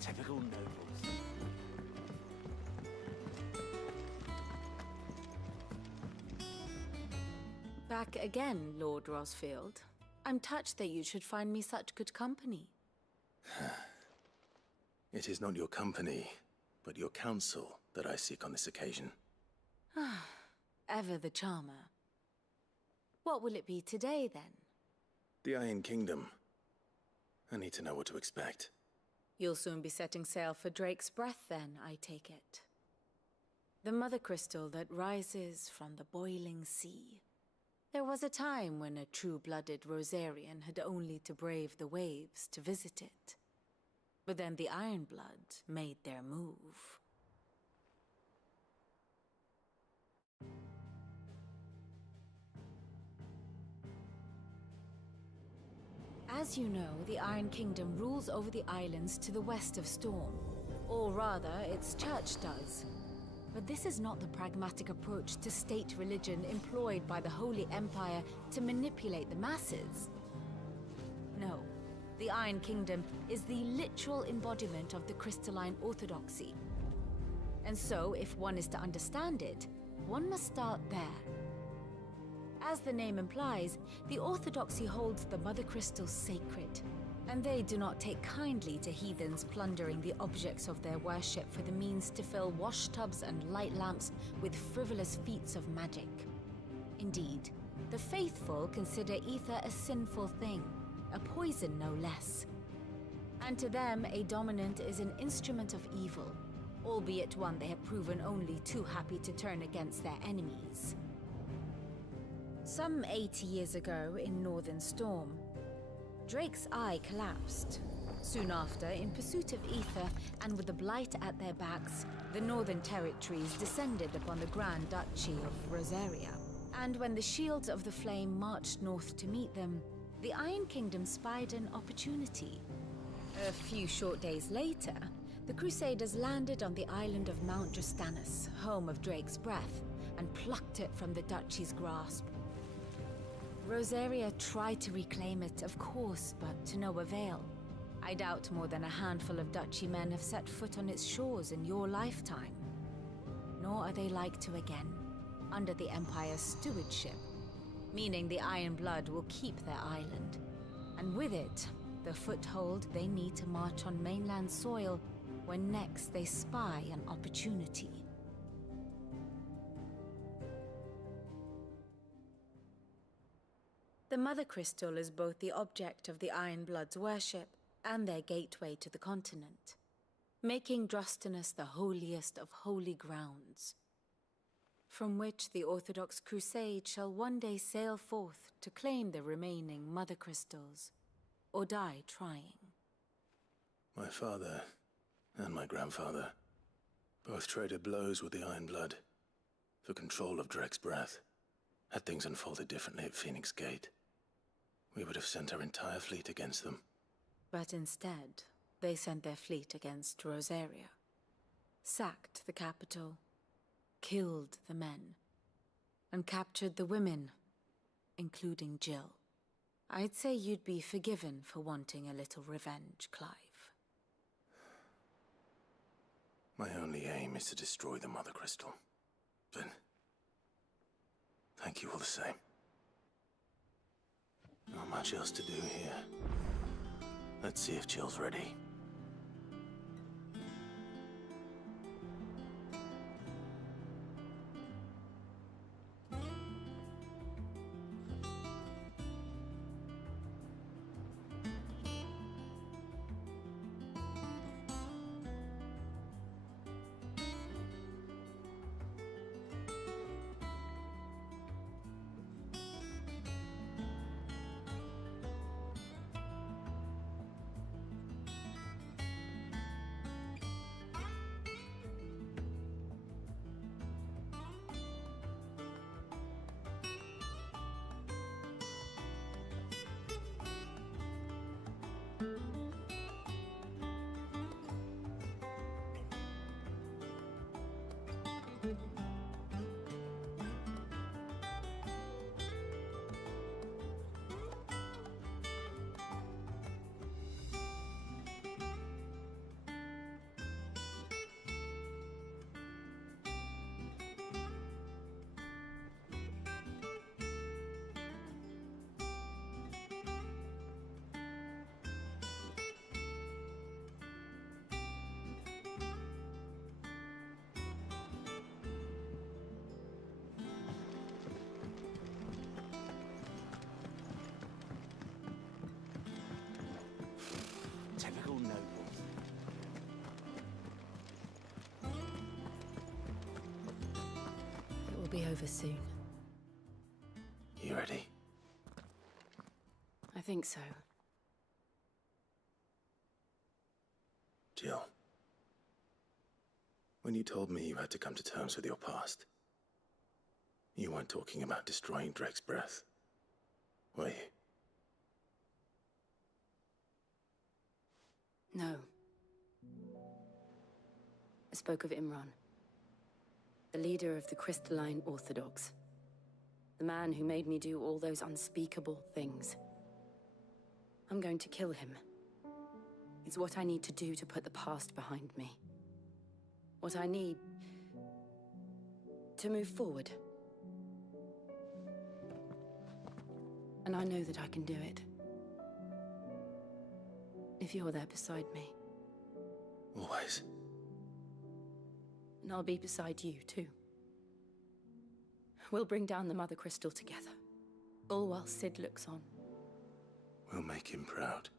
Typical nobles. Back again, Lord Rosfield. I'm touched that you should find me such good company. It is not your company, but your counsel that I seek on this occasion. Ever the charmer. What will it be today, then? The Iron Kingdom. I need to know what to expect. You'll soon be setting sail for Drake's Breath, then, I take it. The mother crystal that rises from the boiling sea. There was a time when a true-blooded Rosarian had only to brave the waves to visit it. But then the Ironblood made their move. As you know, the Iron Kingdom rules over the islands to the west of Storm. Or rather, its church does. But this is not the pragmatic approach to state religion employed by the Holy Empire to manipulate the masses. No, the Iron Kingdom is the literal embodiment of the crystalline orthodoxy. And so, if one is to understand it, one must start there. As the name implies, the orthodoxy holds the mother crystals sacred, and they do not take kindly to heathens plundering the objects of their worship for the means to fill washtubs and light lamps with frivolous feats of magic. Indeed, the faithful consider ether a sinful thing, a poison no less. And to them, a dominant is an instrument of evil, albeit one they have proven only too happy to turn against their enemies. Some 80 years ago in Northern Storm, Drake's eye collapsed. Soon after, in pursuit of ether and with the blight at their backs, the Northern Territories descended upon the Grand Duchy of Rosaria. And when the Shields of the Flame marched north to meet them, the Iron Kingdom spied an opportunity. A few short days later, the Crusaders landed on the island of Mount Justanus, home of Drake's Breath, and plucked it from the Duchy's grasp. Rosaria tried to reclaim it, of course, but to no avail. I doubt more than a handful of Duchy men have set foot on its shores in your lifetime. Nor are they like to again, under the Empire's stewardship, meaning the Iron Blood will keep their island, and with it, the foothold they need to march on mainland soil when next they spy an opportunity. The Mother Crystal is both the object of the Iron Blood's worship and their gateway to the continent, making Drustanus the holiest of holy grounds, from which the Orthodox Crusade shall one day sail forth to claim the remaining Mother Crystals, or die trying. My father and my grandfather both traded blows with the Iron Blood for control of Drake's Breath. Had things unfolded differently at Phoenix Gate, we would have sent our entire fleet against them. But instead, they sent their fleet against Rosaria, sacked the capital, killed the men, and captured the women, including Jill. I'd say you'd be forgiven for wanting a little revenge, Clive. My only aim is to destroy the Mother Crystal. But thank you all the same. Not much else to do here. Let's see if Jill's ready. be over soon. You ready? I think so. Jill. When you told me you had to come to terms with your past, you weren't talking about destroying Drake's breath, were you? No. I spoke of Imran, the leader of the Crystalline Orthodox. The man who made me do all those unspeakable things. I'm going to kill him. It's what I need to do to put the past behind me. What I need to move forward. And I know that I can do it. If you're there beside me. Always. And I'll be beside you, too. We'll bring down the Mother Crystal together. All while Sid looks on. We'll make him proud.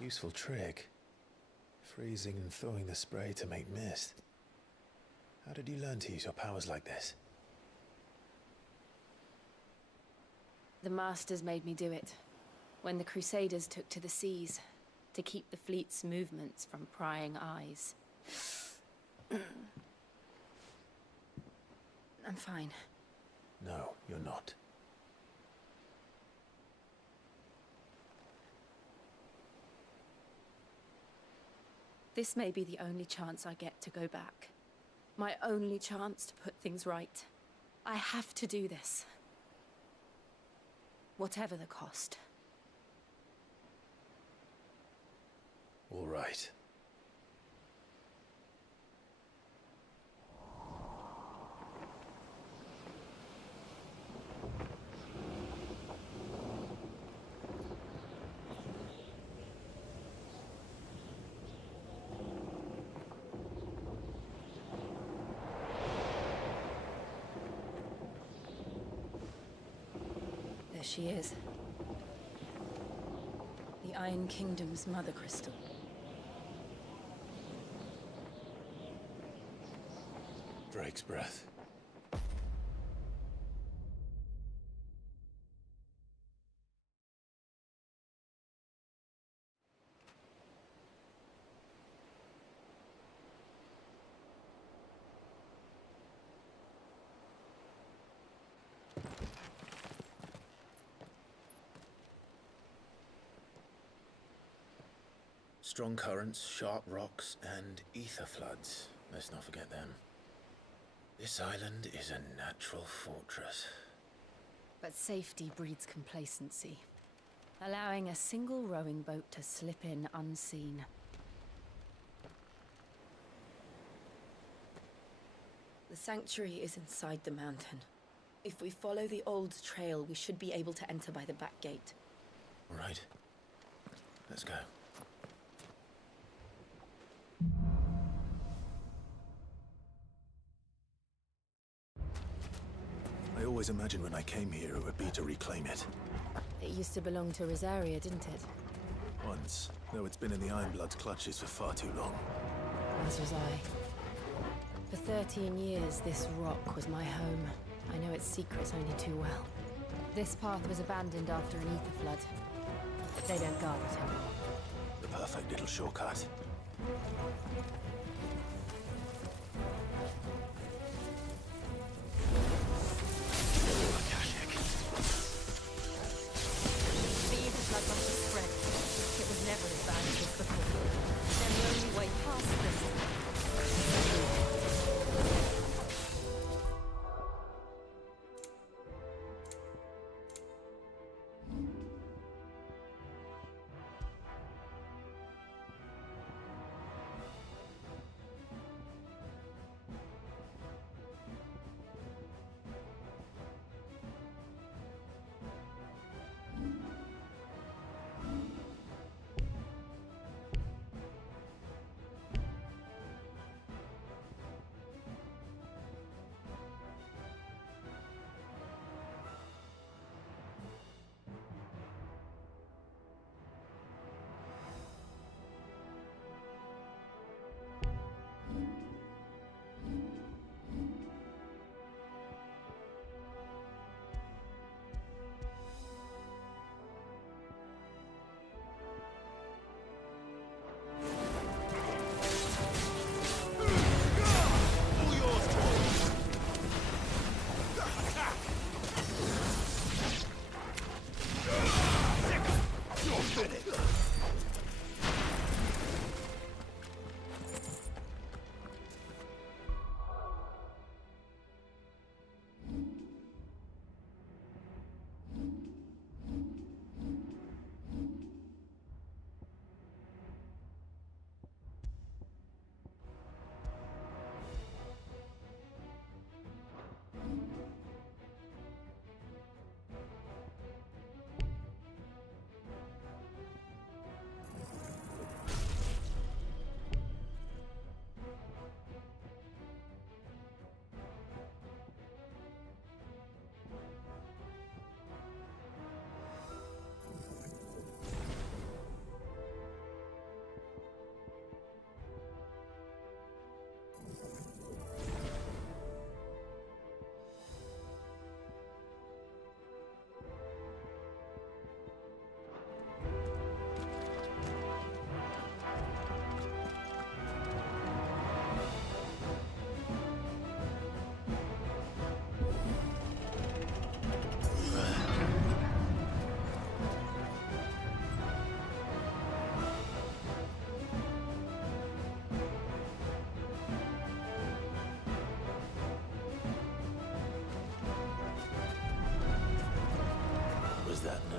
Useful trick. Freezing and thawing the spray to make mist. How did you learn to use your powers like this? The Masters made me do it. When the Crusaders took to the seas, to keep the fleet's movements from prying eyes. I'm fine. No, you're not. This may be the only chance I get to go back. My only chance to put things right. I have to do this. Whatever the cost. All right. There she is. The Iron Kingdom's Mother Crystal. Drake's breath. Strong currents, sharp rocks, and ether floods. Let's not forget them. This island is a natural fortress. But safety breeds complacency, allowing a single rowing boat to slip in unseen. The sanctuary is inside the mountain. If we follow the old trail, we should be able to enter by the back gate. All right. Let's go. I always imagined when I came here it would be to reclaim it. It used to belong to Rosaria, didn't it? Once, though it's been in the Ironblood's clutches for far too long. As was I. For 13 years, this rock was my home. I know its secrets only too well. This path was abandoned after an ether flood. They don't guard it anymore. The perfect little shortcut.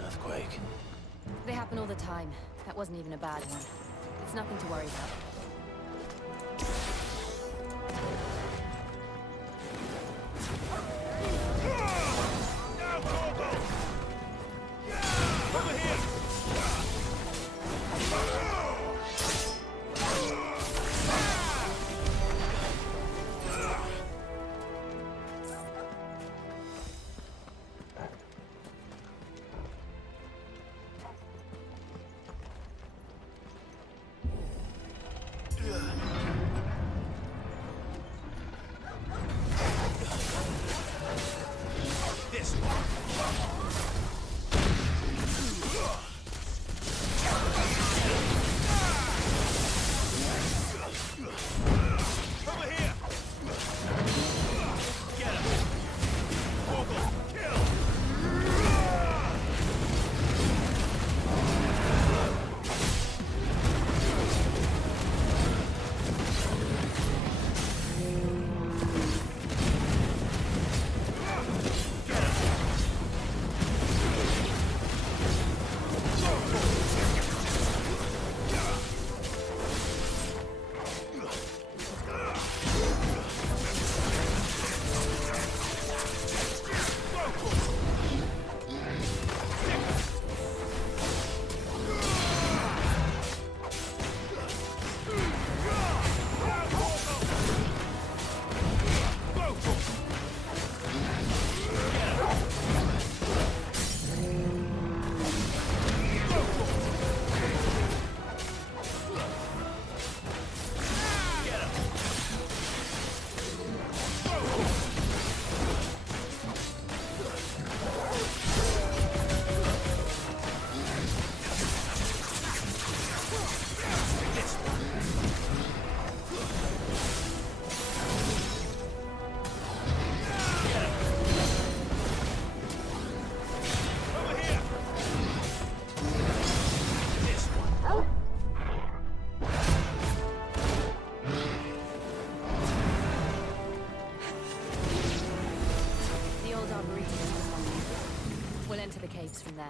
earthquake. They happen all the time. That wasn't even a bad one. It's nothing to worry about. Over here! This one. Over here! Get him! Woggle! Kill! The caves from there.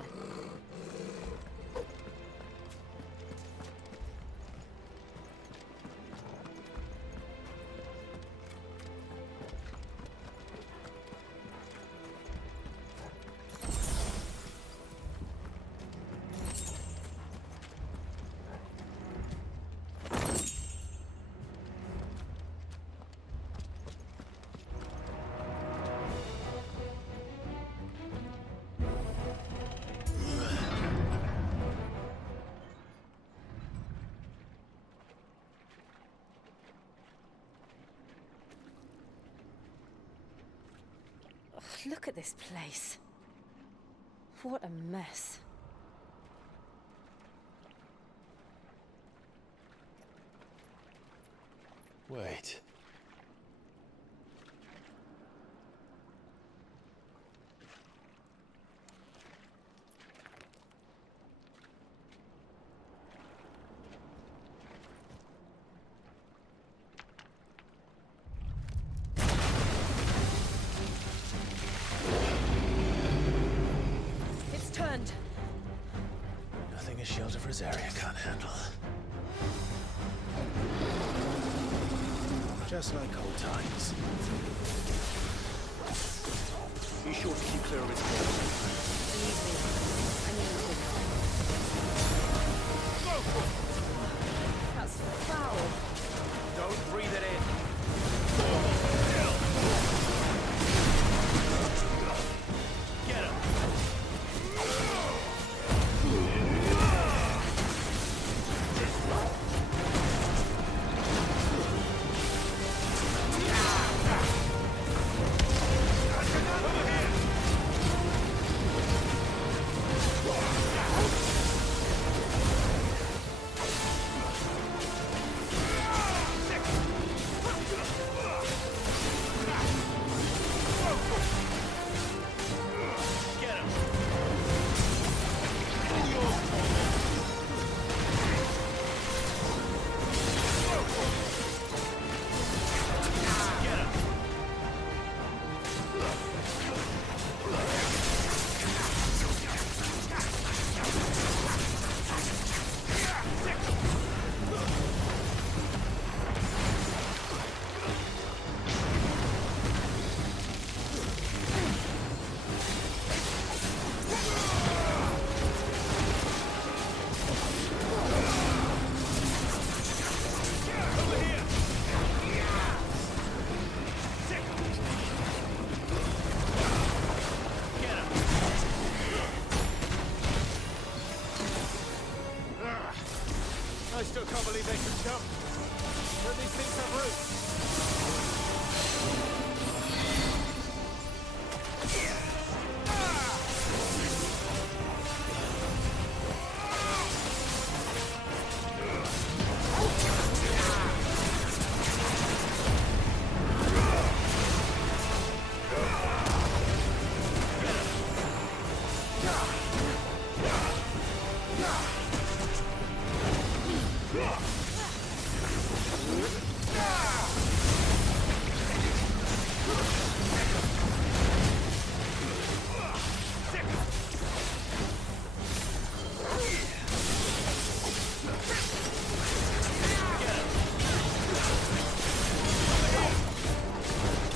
Look at this place. What a mess. Wait. Nothing a shield of Rosaria can't handle. Just like old times. Be sure to keep clear of his That's foul. Don't breathe it in. Get him! Over here! believe they can jump. Don't these things have roots?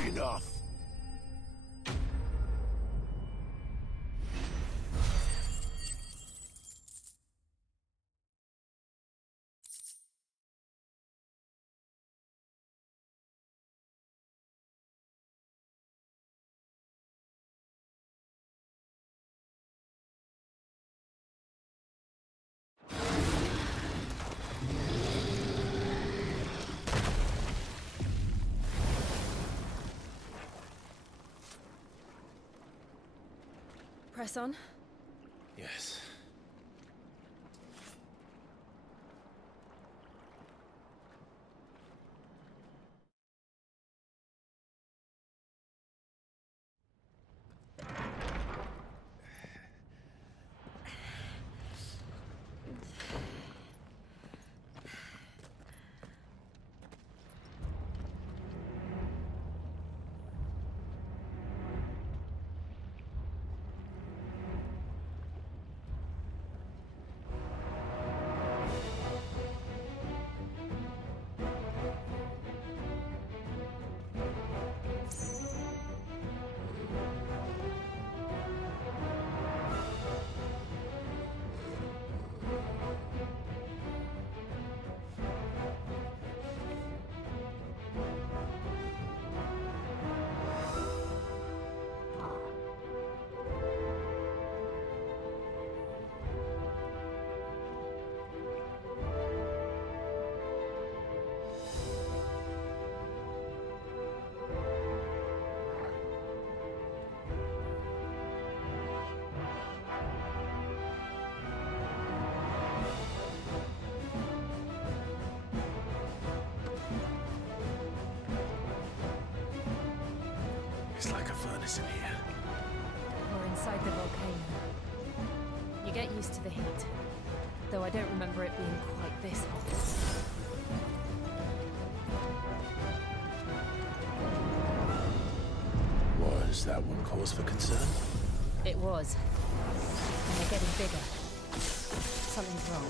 Enough. Press on. Yes. It's like a furnace in here. We're inside the volcano. You get used to the heat, though I don't remember it being quite this hot. Was that one cause for concern? It was. And they're getting bigger. Something's wrong.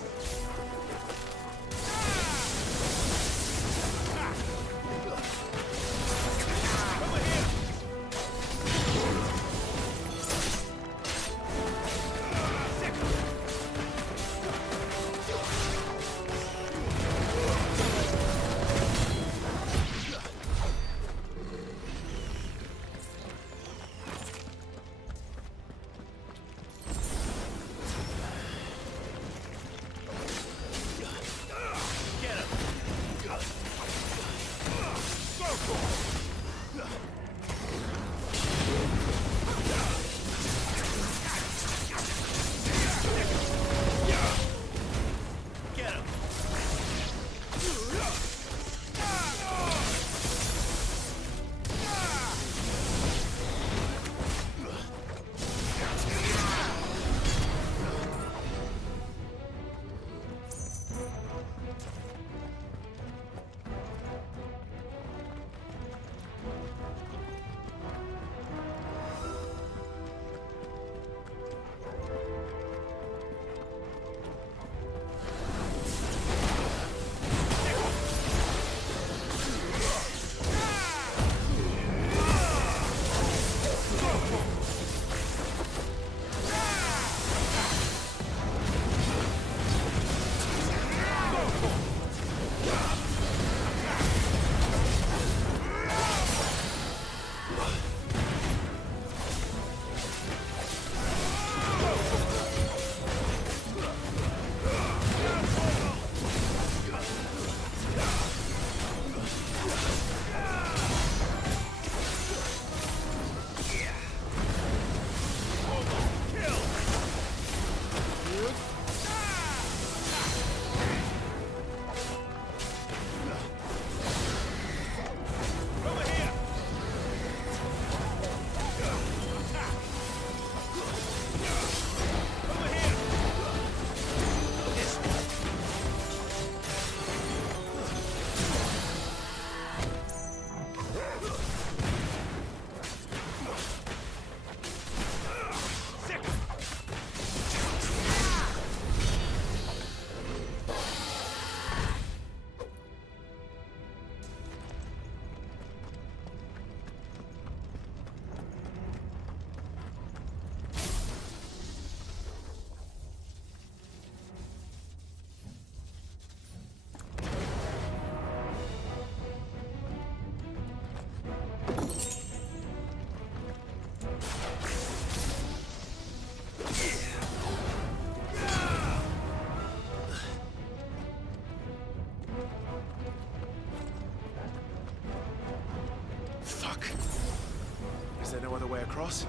Is there no other way across?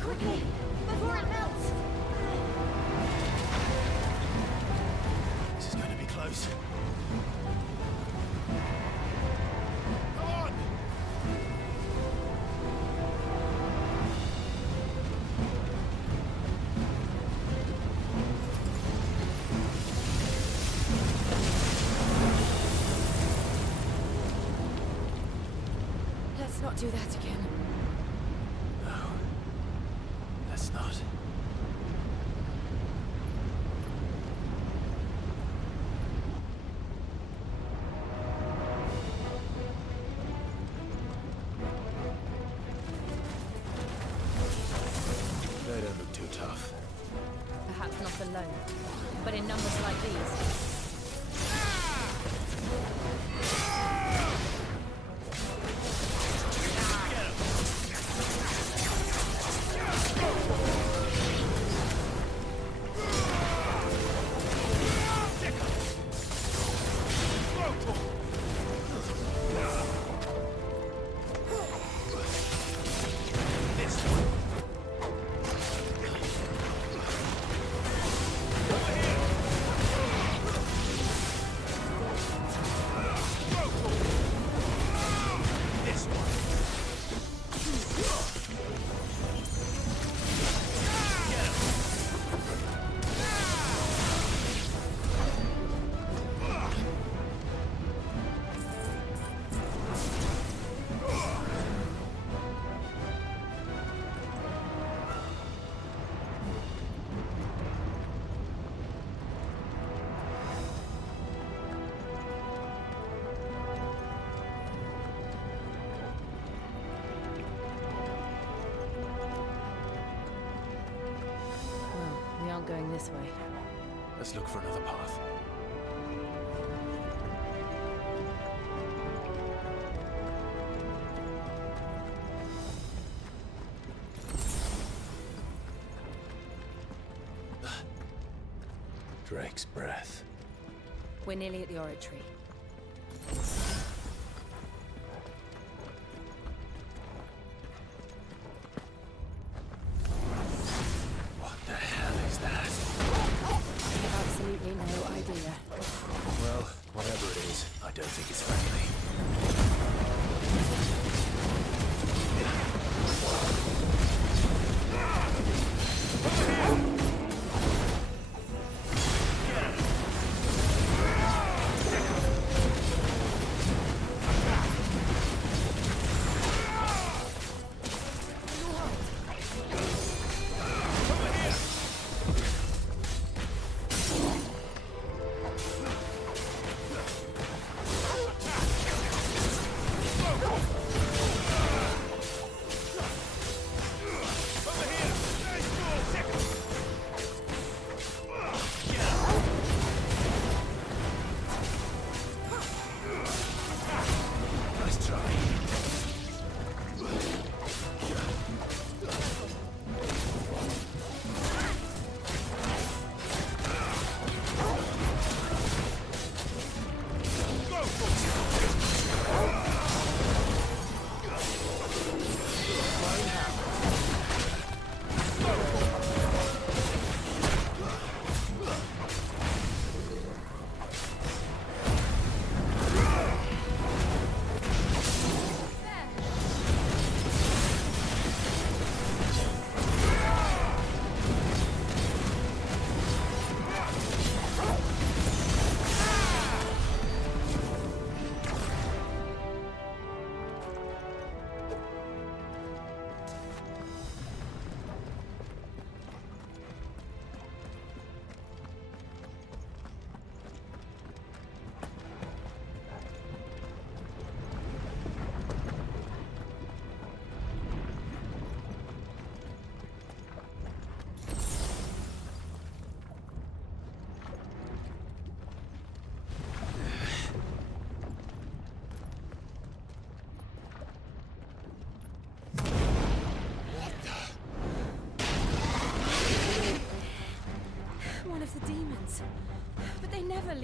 Quickly, before it melts! This is going to be close. Come on! Let's not do that again. No. Let's not. They don't look too tough. Perhaps not alone, but in numbers like these. Well, we aren't going this way. Let's look for another path. Drake's breath. We're nearly at the oratory. What the hell is that? I have absolutely no idea. Well, whatever it is, I don't think it's friendly.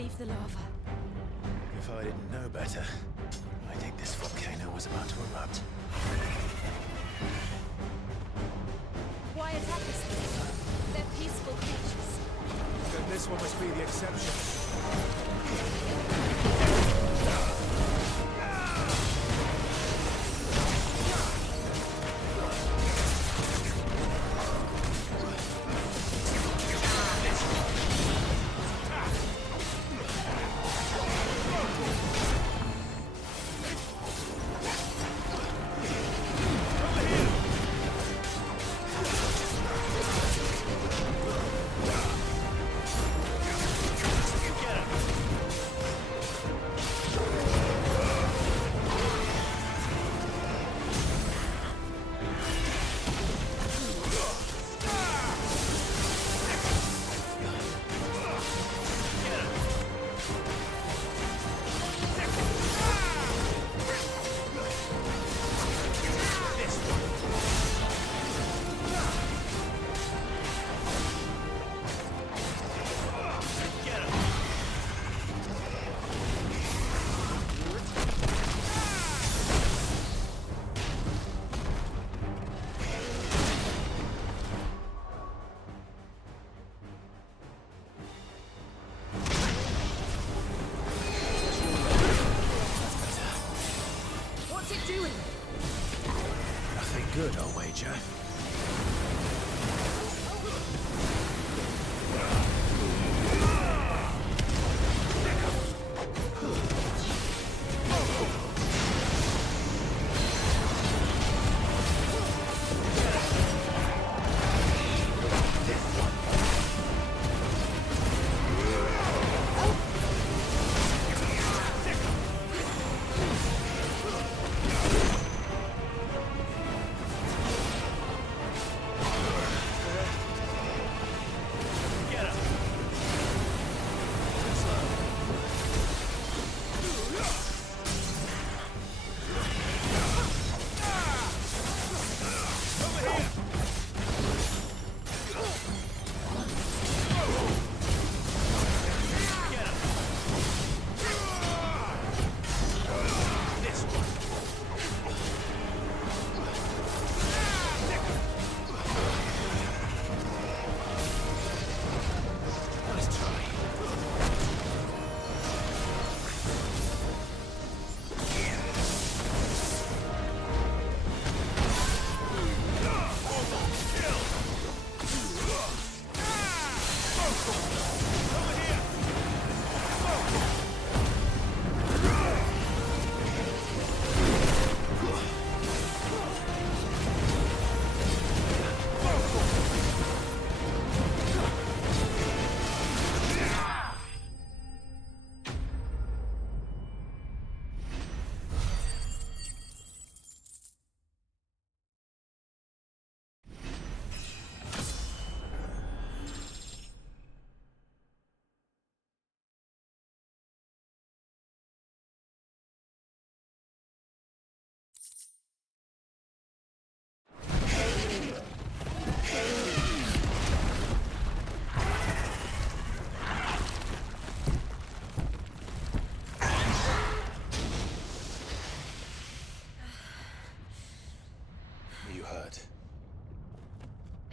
leave the lava. If I didn't know better, I think this volcano was about to erupt. Why attack us then? They're peaceful creatures. Then this one must be the exception. Good, I'll wager.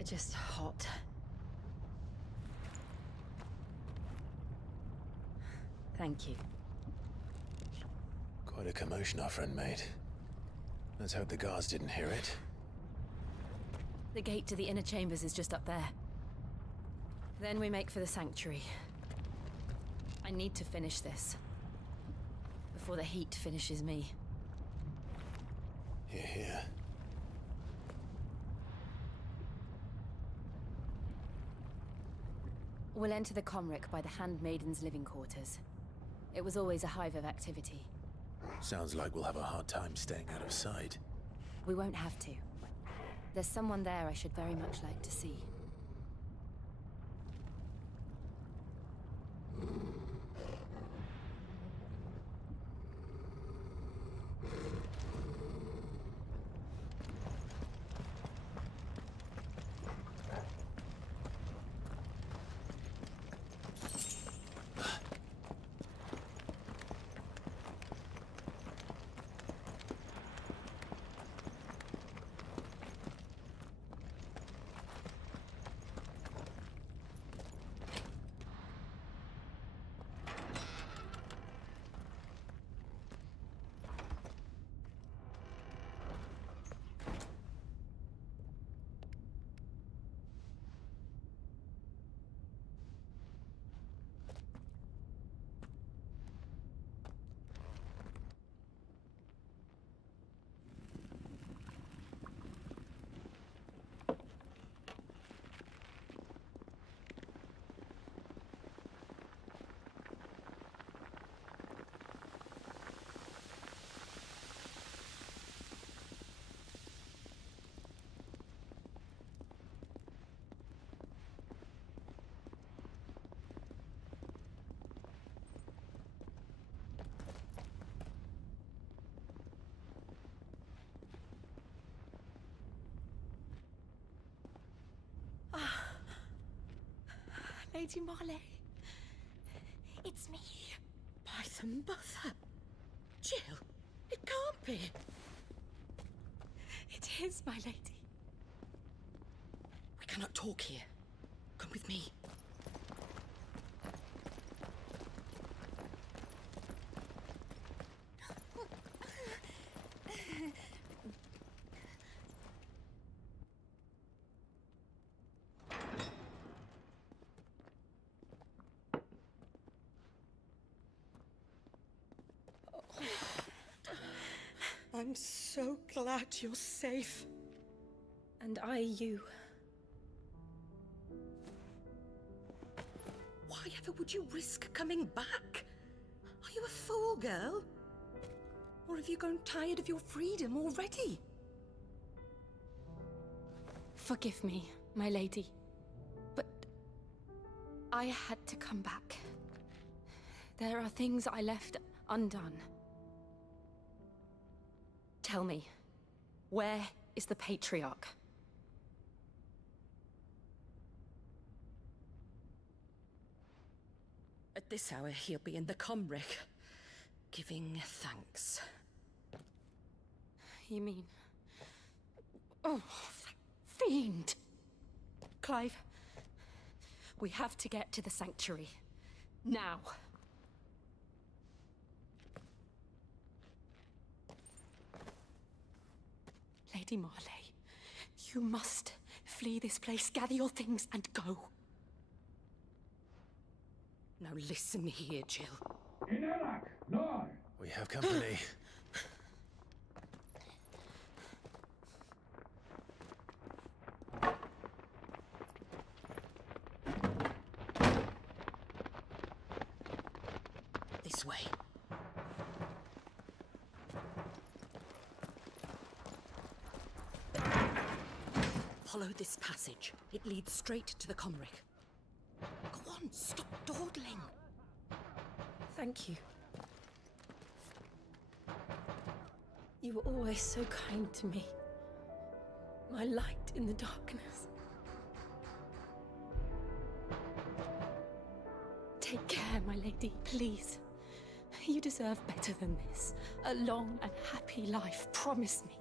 Just hot. Thank you. Quite a commotion our friend made. Let's hope the guards didn't hear it. The gate to the inner chambers is just up there. Then we make for the sanctuary. I need to finish this. Before the heat finishes me. Hear, hear. We'll enter the Comric by the Handmaiden's living quarters. It was always a hive of activity. Sounds like we'll have a hard time staying out of sight. We won't have to. There's someone there I should very much like to see. Lady Marley. It's me. By the mother. Jill, it can't be. It is, my lady. We cannot talk here. Come with me. I'm so glad you're safe. And I you. Why ever would you risk coming back? Are you a fool, girl? Or have you grown tired of your freedom already? Forgive me, my lady. But I had to come back. There are things I left undone. Tell me, where is the Patriarch? At this hour, he'll be in the Comric, giving thanks. You mean... Oh, that fiend! Clive, we have to get to the Sanctuary. Now. Lady Marley, you must flee this place, gather your things, and go. Now listen here, Jill. We have company. This way. Follow this passage. It leads straight to the Comric. Go on, stop dawdling. Thank you. You were always so kind to me. My light in the darkness. Take care, my lady, please. You deserve better than this. A long and happy life, promise me.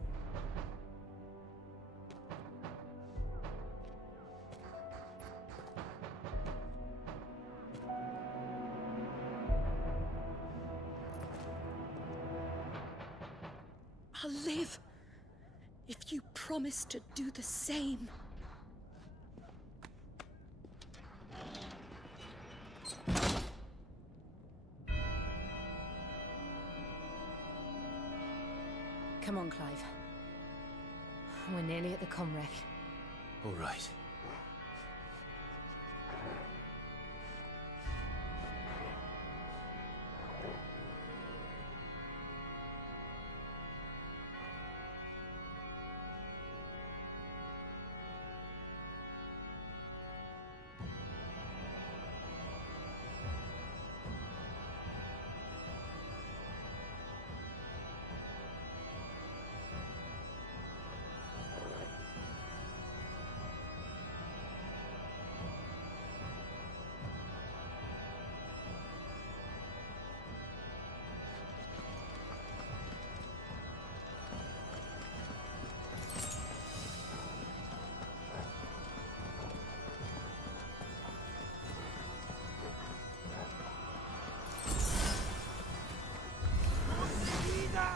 I'll live if you promise to do the same. Come on, Clive. We're nearly at the Comric. All right.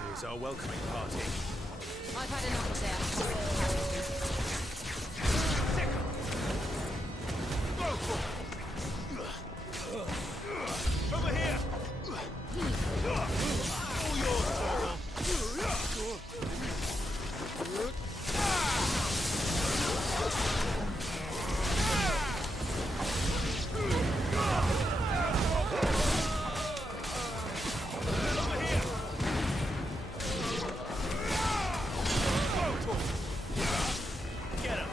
Here's our welcoming party. I've had enough of that. Over here! All yours, Get him!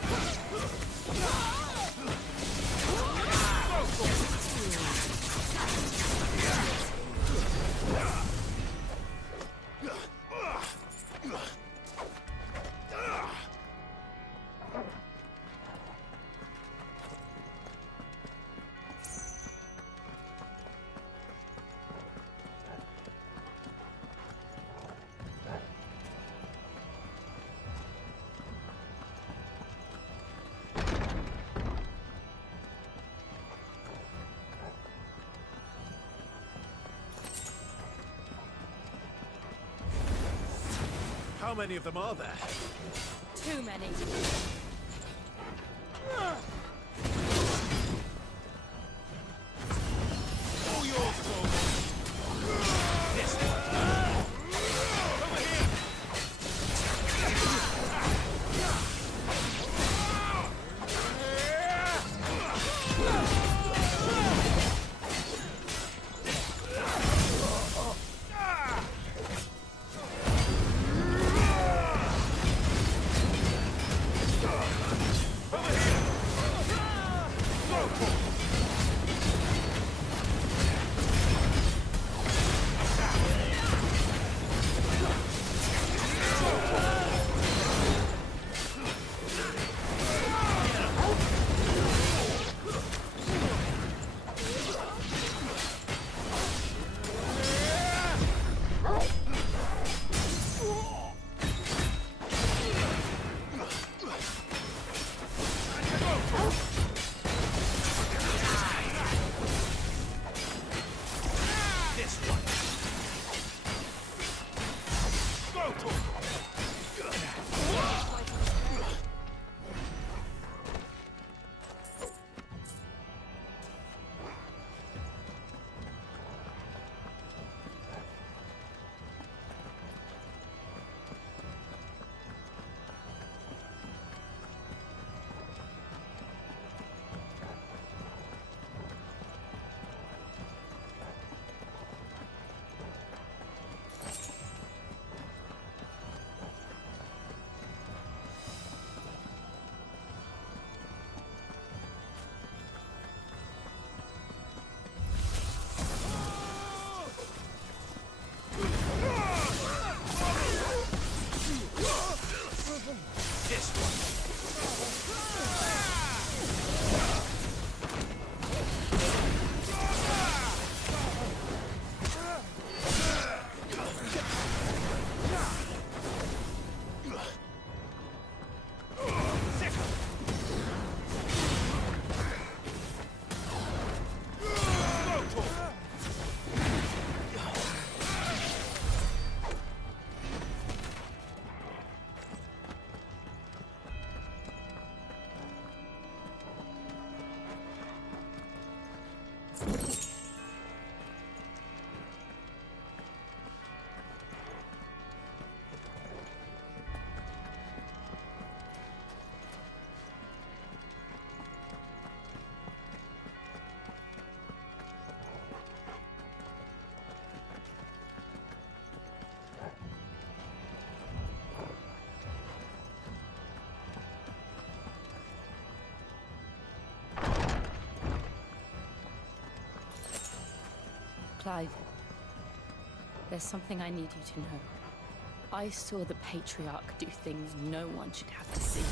How many of them are there? Too many. All yours, Thor. This one. Over here. Clive, there's something I need you to know. I saw the Patriarch do things no one should have to see.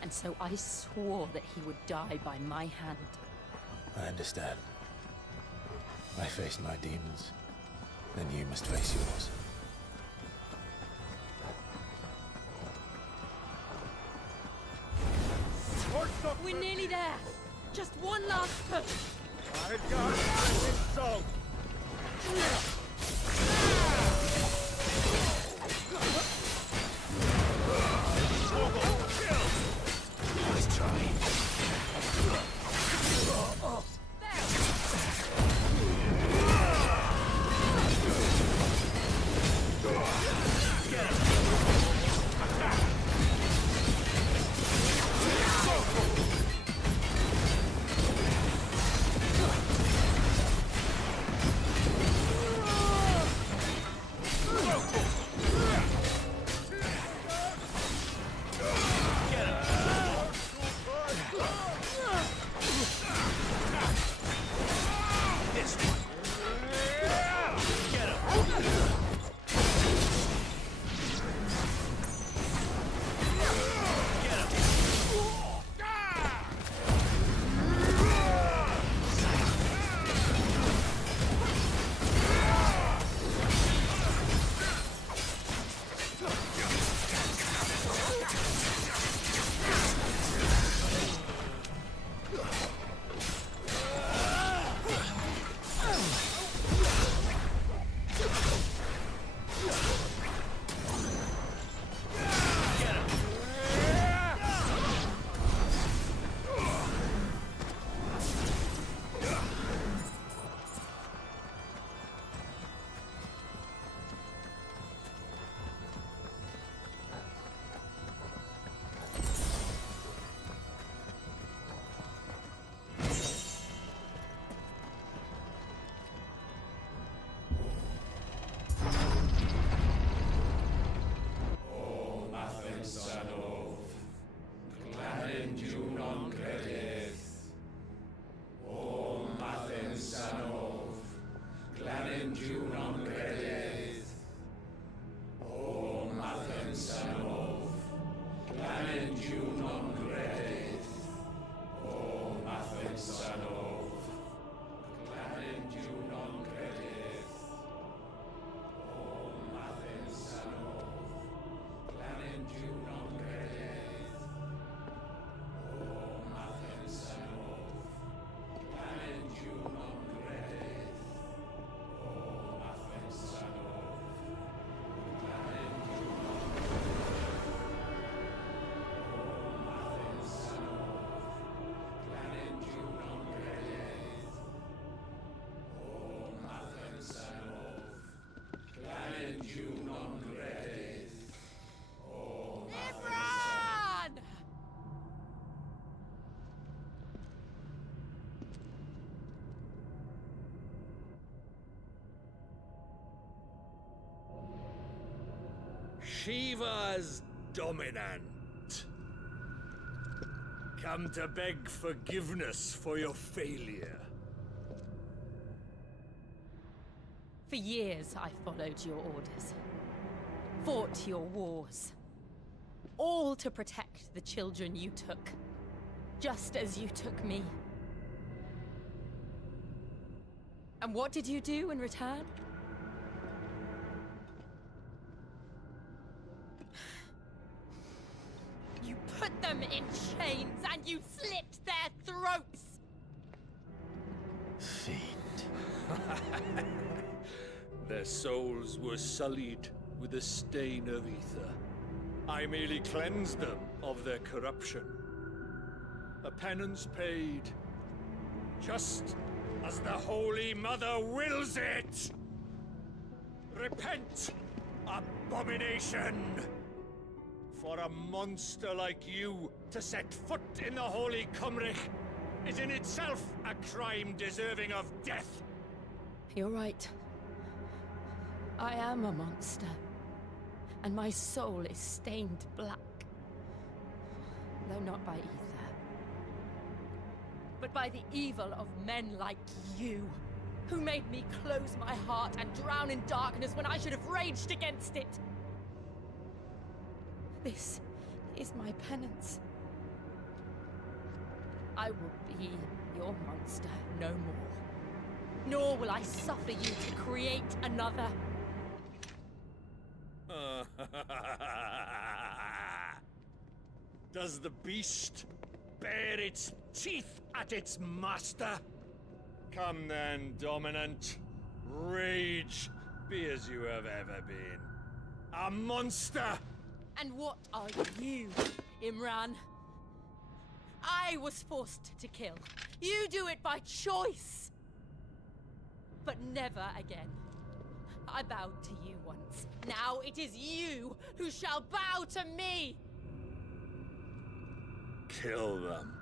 And so I swore that he would die by my hand. I understand. I faced my demons, then you must face yours. We're nearly there! Just one last push! I've got his soul. Nice try. Shiva's dominant. Come to beg forgiveness for your failure. For years, I followed your orders. Fought your wars. All to protect the children you took. Just as you took me. And what did you do in return? You put them in chains and you slit their throats! Fiend. Their souls were sullied with the stain of ether. I merely cleansed them of their corruption. A penance paid, just as the Holy Mother wills it! Repent, abomination! For a monster like you to set foot in the Holy Cymric is in itself a crime deserving of death! You're right. I am a monster. And my soul is stained black. Though not by ether. But by the evil of men like you, who made me close my heart and drown in darkness when I should have raged against it. This is my penance. I will be your monster no more. Nor will I suffer you to create another. Does the beast bare its teeth at its master? Come then, Dominant. Rage, be as you have ever been. A monster! And what are you, Imran? I was forced to kill. You do it by choice. But never again. I bowed to you once. Now it is you who shall bow to me! Kill them.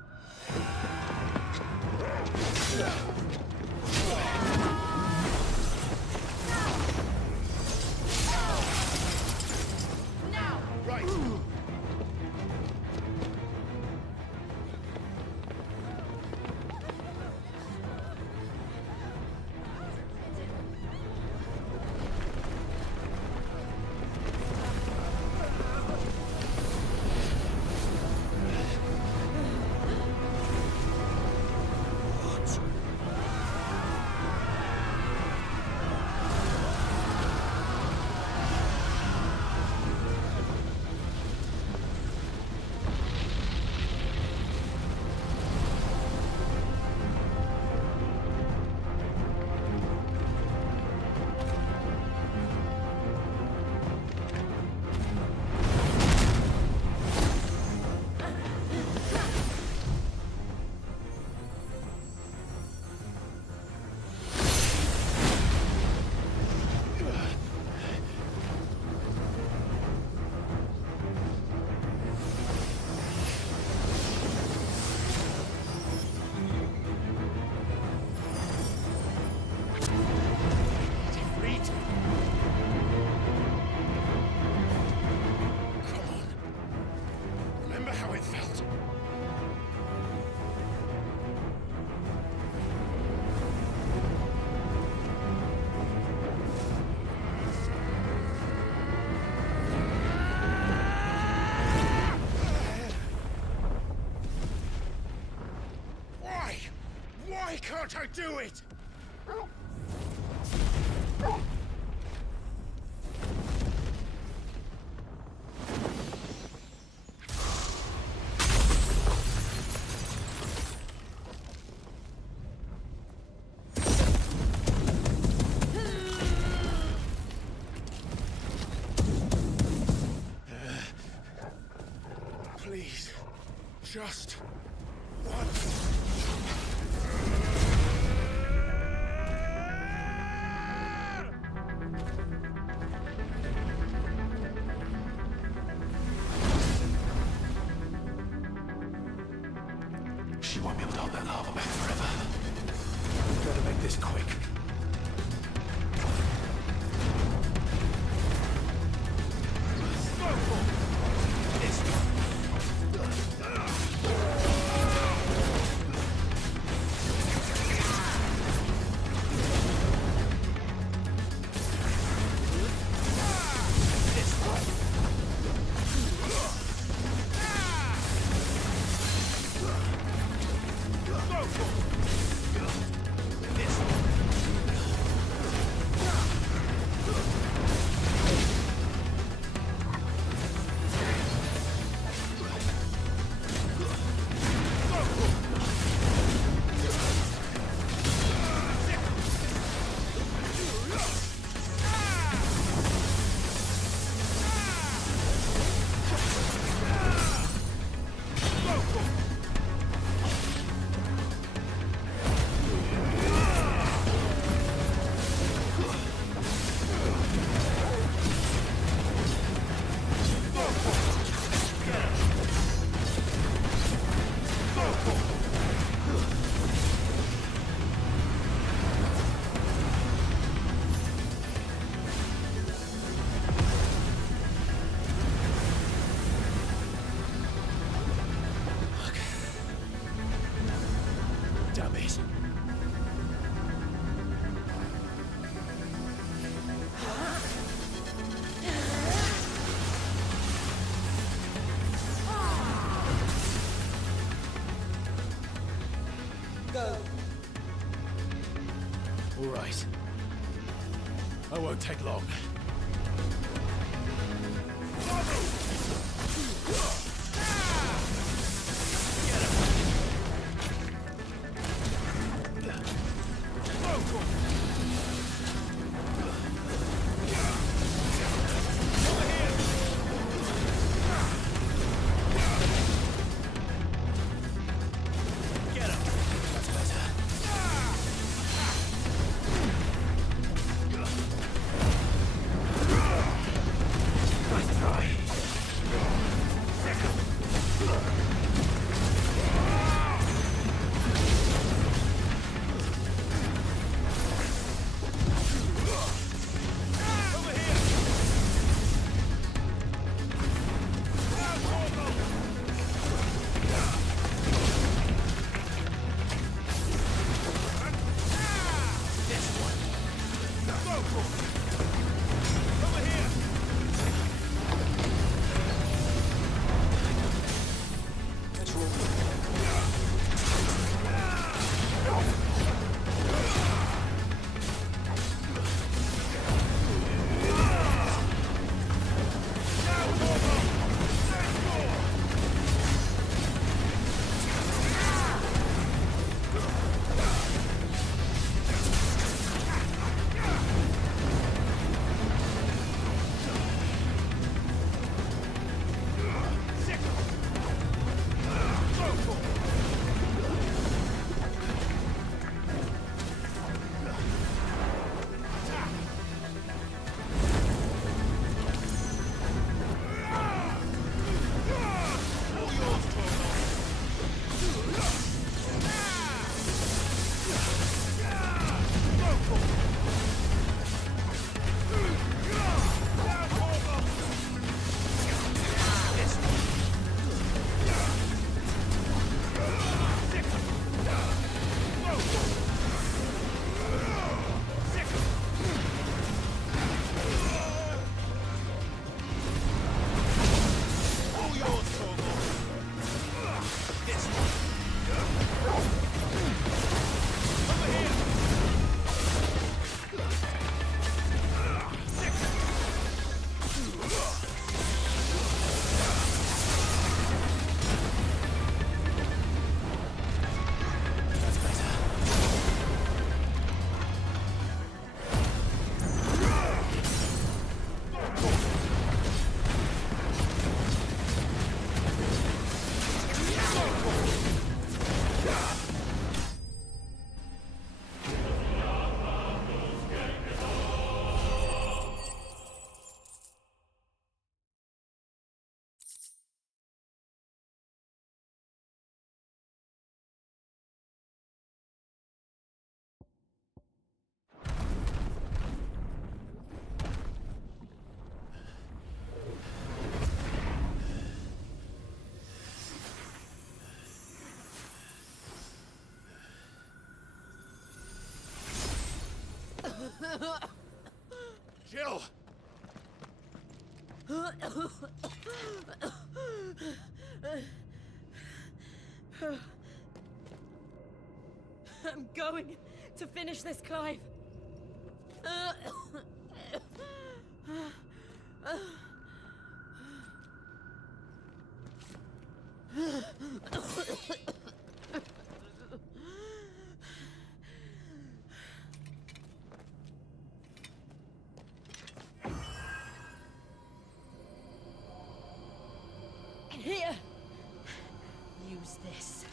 Now! Right! Why can't I do it? Please, just once. She won't be able to hold that lava back forever. We've got to make this quick. won't take long. Jill! I'm going to finish this, Clive. Here. Use this.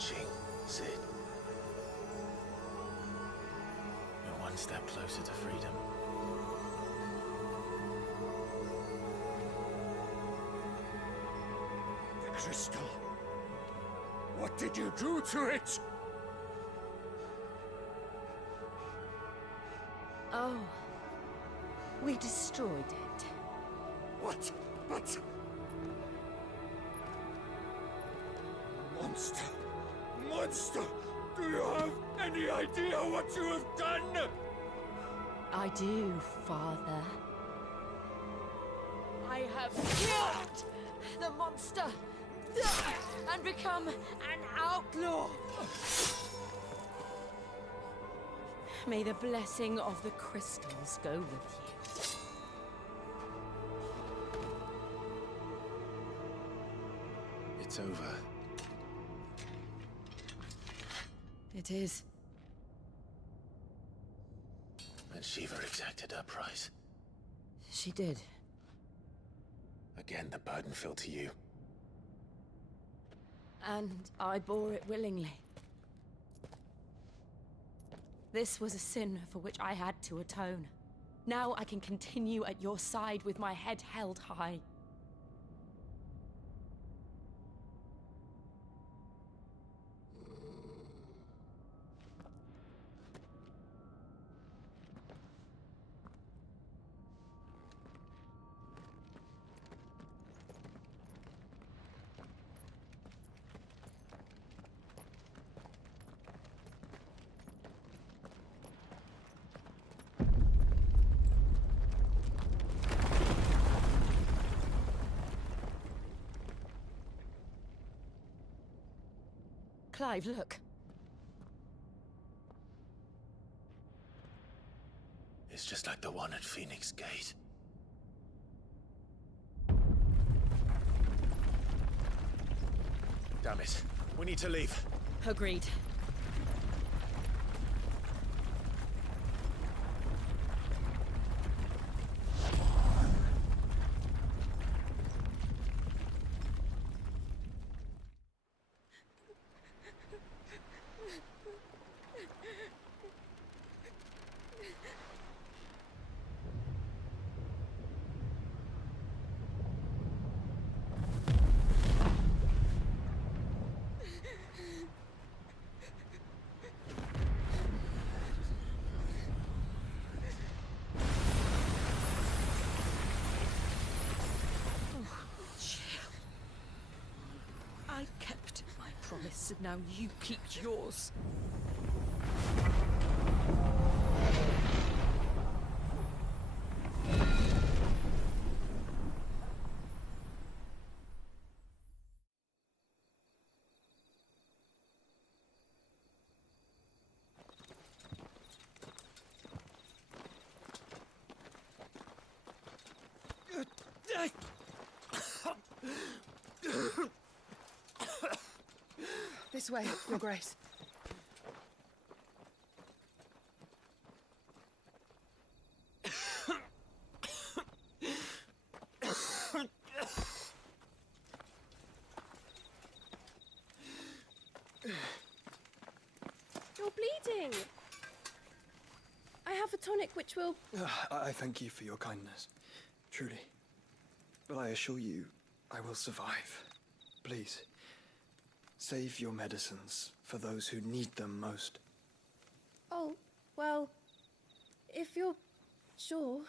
watching, Sid. You're one step closer to freedom. The crystal. What did you do to it? Oh. We destroyed it. What? But... Monster! Monster! Do you have any idea what you have done? I do, Father. I have killed the monster and become an outlaw. May the blessing of the crystals go with you. It's over. It is. And Shiva exacted her price. She did. Again, the burden fell to you. And I bore it willingly. This was a sin for which I had to atone. Now I can continue at your side with my head held high. Clive, look. It's just like the one at Phoenix Gate. Damn it. We need to leave. Agreed. I kept my promise, and now you keep yours. This way, Your Grace. You're bleeding. I have a tonic which will... I thank you for your kindness, truly. But I assure you, I will survive. Please, save your medicines for those who need them most. Oh, well, if you're sure.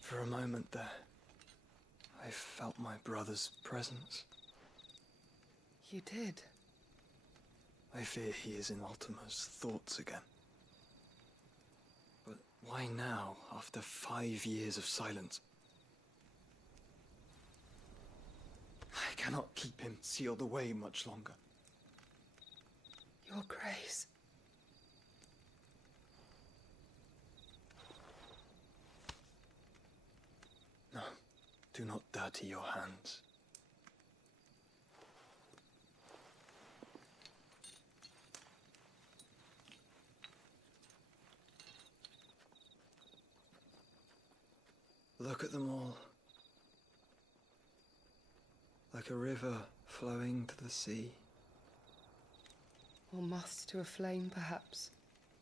For a moment there, I felt my brother's presence. You did? I fear he is in Ultima's thoughts again. But why now, after 5 years of silence? I cannot keep him sealed away much longer. Your Grace. No, do not dirty your hands. Look at them all. Like a river flowing to the sea. Or moths to a flame, perhaps.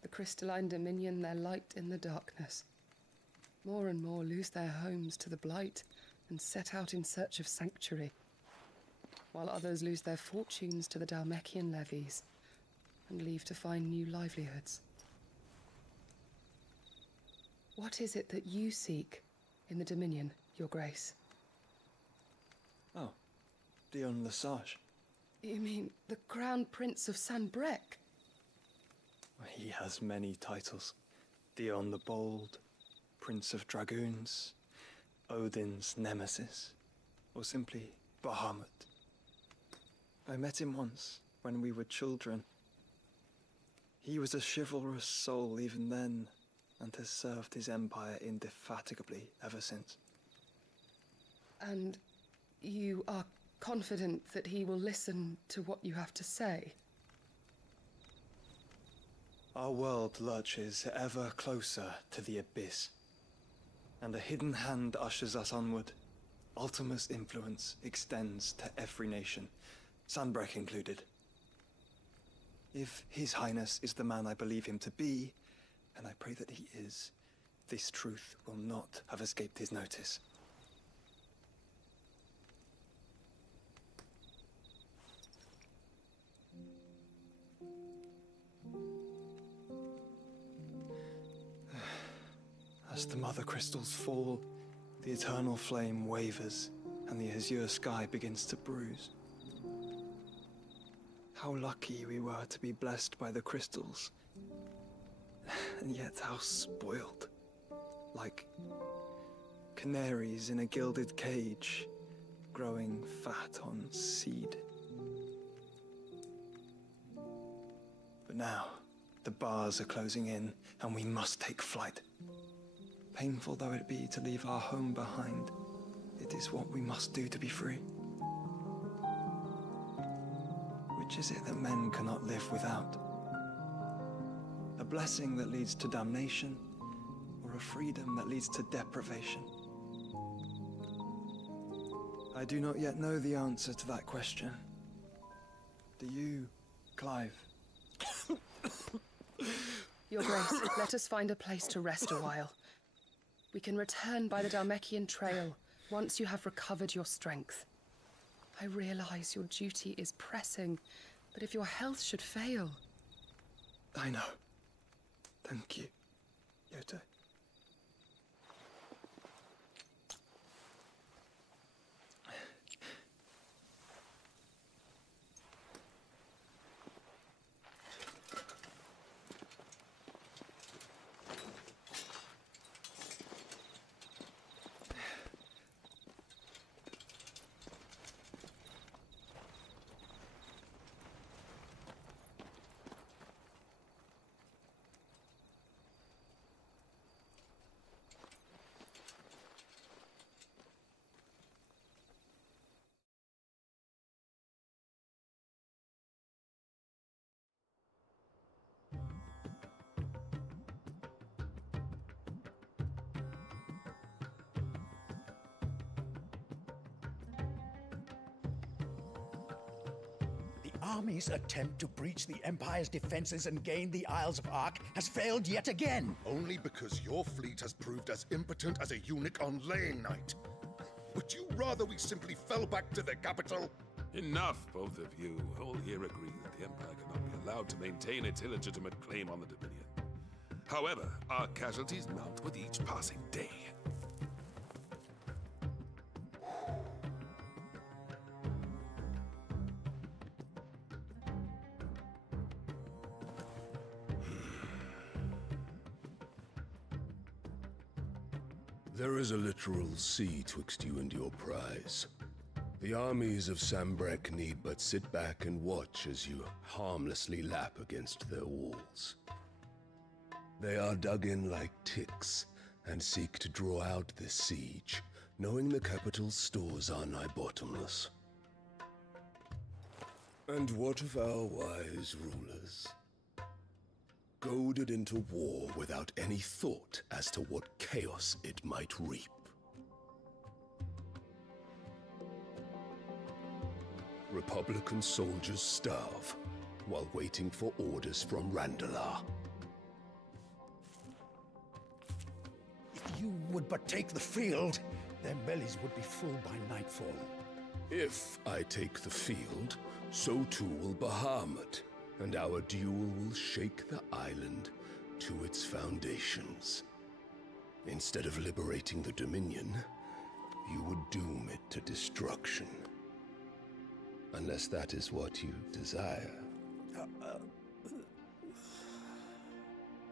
The crystalline dominion their light in the darkness. More and more lose their homes to the blight and set out in search of sanctuary, while others lose their fortunes to the Dhalmekian levies and leave to find new livelihoods. What is it that you seek in the Dominion, Your Grace? Oh, Dion Lesage. You mean the Crown Prince of Sanbreque? He has many titles. Dion the Bold, Prince of Dragoons, Odin's Nemesis, or simply Bahamut. I met him once, when we were children. He was a chivalrous soul even then, and has served his empire indefatigably ever since. And you are confident that he will listen to what you have to say? Our world lurches ever closer to the abyss, and a hidden hand ushers us onward. Ultima's influence extends to every nation, Sanbreque included. If His Highness is the man I believe him to be, and I pray that he is, this truth will not have escaped his notice. As the mother crystals fall, the eternal flame wavers, and the azure sky begins to bruise. How lucky we were to be blessed by the crystals, and yet how spoiled. Like canaries in a gilded cage, growing fat on seed. But now, the bars are closing in, and we must take flight. Painful though it be to leave our home behind, it is what we must do to be free. Which is it that men cannot live without? A blessing that leads to damnation, or a freedom that leads to deprivation? I do not yet know the answer to that question. Do you, Clive? Your Grace, let us find a place to rest a while. We can return by the Dhalmekian trail once you have recovered your strength. I realize your duty is pressing, but if your health should fail... I know. Thank you, Yoto. Army's attempt to breach the Empire's defenses and gain the Isles of Ark has failed yet again. Only because your fleet has proved as impotent as a eunuch on laying night. Would you rather we simply fell back to the capital? Enough, both of you. All here agree that the Empire cannot be allowed to maintain its illegitimate claim on the Dominion. However, our casualties mount with each passing day. There is a literal sea twixt you and your prize. The armies of Sanbreque need but sit back and watch as you harmlessly lap against their walls. They are dug in like ticks and seek to draw out this siege, knowing the capital's stores are nigh bottomless. And what of our wise rulers? Goaded into war without any thought as to what chaos it might reap. Republican soldiers starve while waiting for orders from Randalar. If you would but take the field, their bellies would be full by nightfall. If I take the field, so too will Bahamut, and our duel will shake the island to its foundations. Instead of liberating the Dominion, you would doom it to destruction. Unless that is what you desire.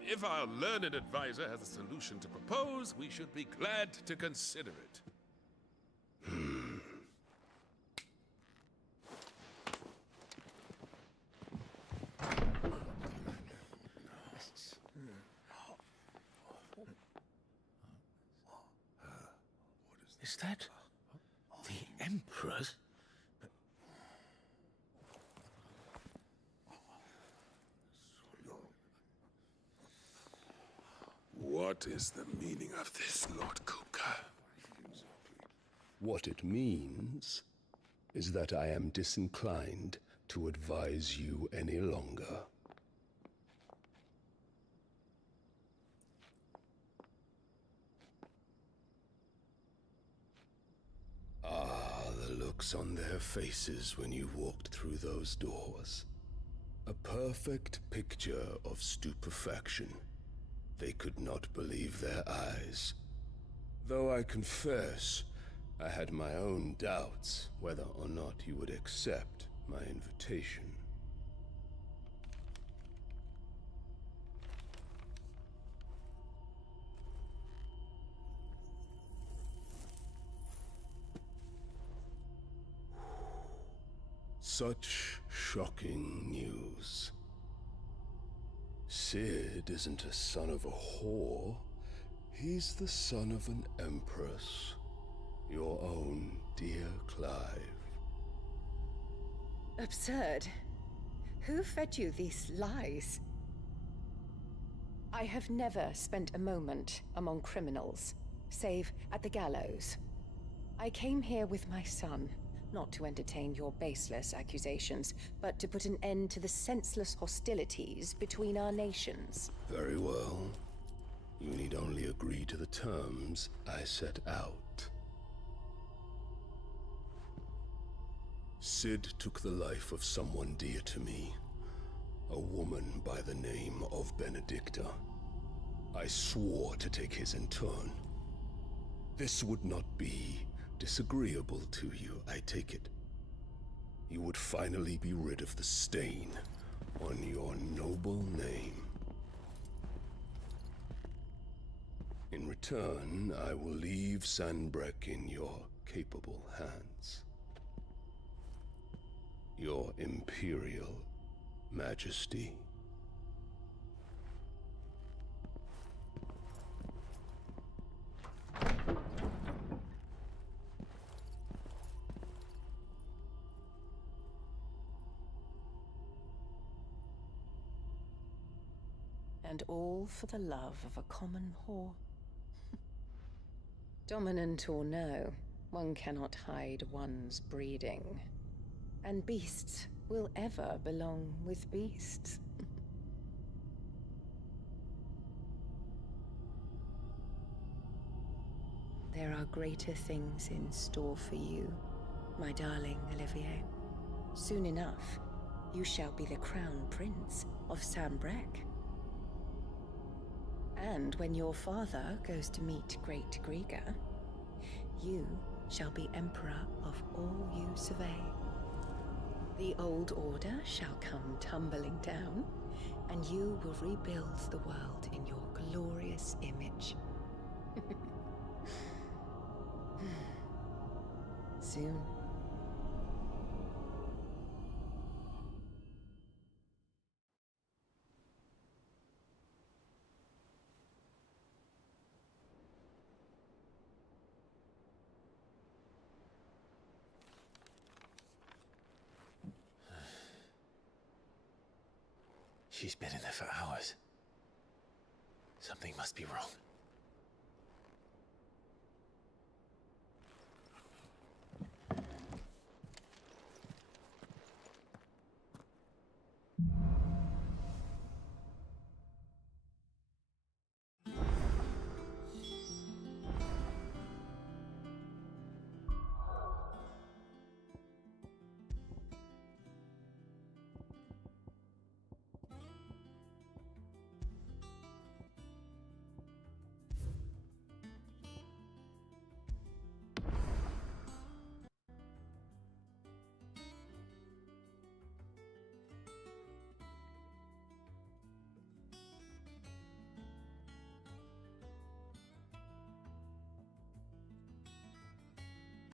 If our learned advisor has a solution to propose, we should be glad to consider it. Is that the Emperor's? What is the meaning of this, Lord Kupka? What it means is that I am disinclined to advise you any longer. Ah, the looks on their faces when you walked through those doors. A perfect picture of stupefaction. They could not believe their eyes. Though I confess, I had my own doubts whether or not you would accept my invitation. Such shocking news. Sid isn't a son of a whore. He's the son of an empress. Your own dear Clive. Absurd. Who fed you these lies? I have never spent a moment among criminals, save at the gallows. I came here with my son, not to entertain your baseless accusations, but to put an end to the senseless hostilities between our nations. Very well. You need only agree to the terms I set out. Sid took the life of someone dear to me, a woman by the name of Benedicta. I swore to take his in turn. This would not be disagreeable to you, I take it. You would finally be rid of the stain on your noble name. In return, I will leave Sanbreque in your capable hands. Your Imperial Majesty. And all for the love of a common whore. Dominant or no, one cannot hide one's breeding. And beasts will ever belong with beasts. There are greater things in store for you, my darling Olivier. Soon enough, you shall be the crown prince of Sanbreque. And when your father goes to meet Great Griga, you shall be emperor of all you survey. The old order shall come tumbling down, and you will rebuild the world in your glorious image. Soon. She's been in there for hours. Something must be wrong.